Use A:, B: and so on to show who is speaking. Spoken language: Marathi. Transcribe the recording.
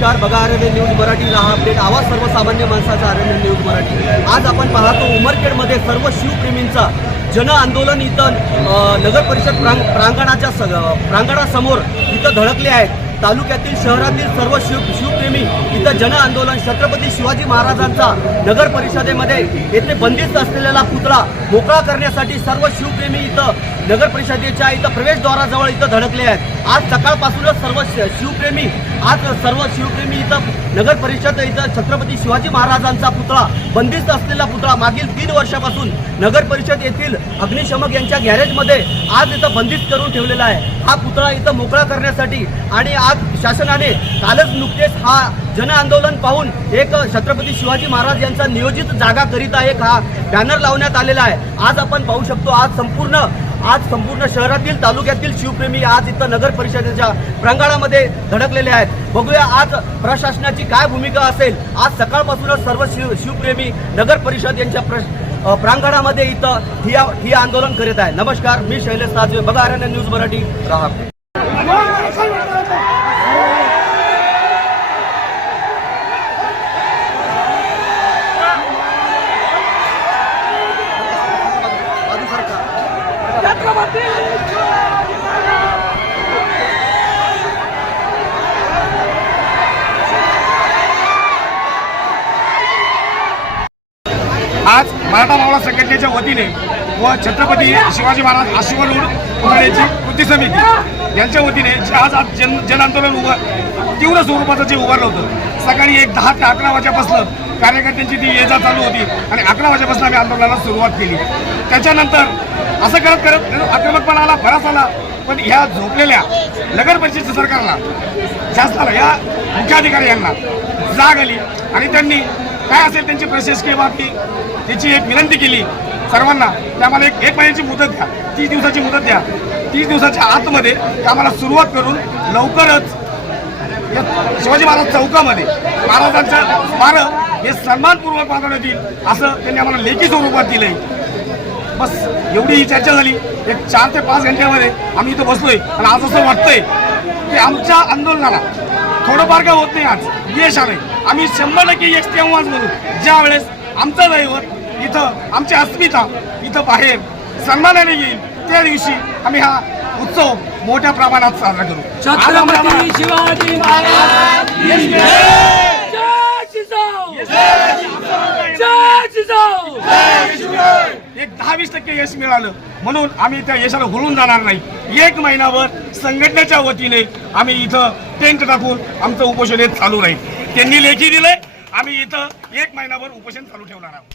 A: बघा एन न्यूज मराठीला हा अपडेट. आवाज सर्वसामान्य माणसाचा आर न्यूज मराठी. आज आपण पाहतो उमरखेडमध्ये सर्व शिवप्रेमींचा जन आंदोलन इथं नगर परिषद प्रांग प्रांगणाच्या स- प्रांगणासमोर इथं धडकले आहेत. तालुक्यातील शहरातील सर्व शिव शिव शिवप्रेमी इथं जन आंदोलन छत्रपती शिवाजी महाराजांचा नगर परिषदेमध्ये येथे बंदिस्त असलेला पुतळा मोकळा करण्यासाठी सर्व शिवप्रेमी इथं नगर परिषदेच्या इथं प्रवेशद्वाराजवळ इथं धडकले आहेत. आज सकाळपासूनच सर्व शिवप्रेमी आज सर्व शिवप्रेमी इथं नगर परिषद इथं छत्रपती शिवाजी महाराजांचा पुतळा बंदिस्त असलेला पुतळा मागील तीन वर्षापासून नगर परिषद येथील अग्निशमक यांच्या गॅरेजमध्ये आज इथं बंदिस्त करून ठेवलेला आहे. हा पुतळा इथं मोकळा करण्यासाठी आणि आज शासनाने कालच नुकतेच हा जन आंदोलन पाहून एक छत्रपती शिवाजी महाराज यांचा नियोजित जागा करीता एक हा बॅनर लावण्यात आलेला आहे. आज आपण पाहू शकतो आज संपूर्ण आज संपूर्ण शहरातील तालुक्यातील शिवप्रेमी आज इथं नगर परिषदेच्या प्रांगणामध्ये धडकलेले आहेत. बघूया आज प्रशासनाची काय भूमिका असेल. आज सकाळपासूनच सर्व शिव शिवप्रेमी नगर परिषद यांच्या प्र प्रांगणामध्ये इथं ठिया ठिया आंदोलन करीत आहे. नमस्कार मी शैलेश साजवे बघा आर न्यूज मराठी राहा
B: आज मराठा मावळा संघटनेच्या वतीने व छत्रपती शिवाजी महाराज आशीर्वाद उभारण्याची कृती समिती यांच्या वतीने आज आज जन जन आंदोलन उभं तीव्र स्वरूपाचं जे उभारलं होतं सकाळी एक दहा ते अकरा वाजेपासून कार्यकर्त्यांची ती ये जा चालू होती आणि अकरा वाजेपासून आम्ही आंदोलनाला सुरुवात केली. त्याच्यानंतर असं करत करत आक्रमकपणा आला बराच आला पण ह्या झोपलेल्या नगर परिषदेच्या सरकारला शासनाला या मुख्याधिकारी यांना जाग आली. आणि त्यांनी काय असेल त्यांची प्रशासकीय बाबी त्याची एक विनंती केली. सर्वांना की आम्हाला एक एक महिन्याची मुदत द्या तीस दिवसाची मुदत द्या. तीस दिवसाच्या आतमध्ये आम्हाला सुरुवात करून लवकरच या शिवाजी महाराज चौकामध्ये महाराजांचं स्मारक हे सन्मानपूर्वक बांधवण्यात येईल असं त्यांनी आम्हाला लेखी स्वरूपात दिलंय. बस एवढी ही चर्चा झाली. एक चार ते पाच घंट्यामध्ये आम्ही इथं बसलोय. आणि आज असं वाटतंय की आमच्या आंदोलनाला थोडंफार काय होत नाही आज? यश आलंय. आम्ही शंभर टक्के यश तेव्हाच म्हणू ज्या वेळेस आमचं दैवत इथं आमची अस्मिता इथं बाहेर सन्मानाने येईल त्या दिवशी आम्ही हा उत्सव मोठ्या प्रमाणात साजरा करू.
C: शिवाजी महाराज
B: एक दहा वीस टक्के यश मिळालं. म्हणून आम्ही त्या यशाला हुळून जाणार नाही. एक महिनाभर संघटनेच्या वतीने आम्ही इथं टेंट टाकून आमचं उपोषण हे चालू राहील. त्यांनी लेखी दिलंय आम्ही इथं एक महिनाभर उपोषण चालू ठेवणार आहोत.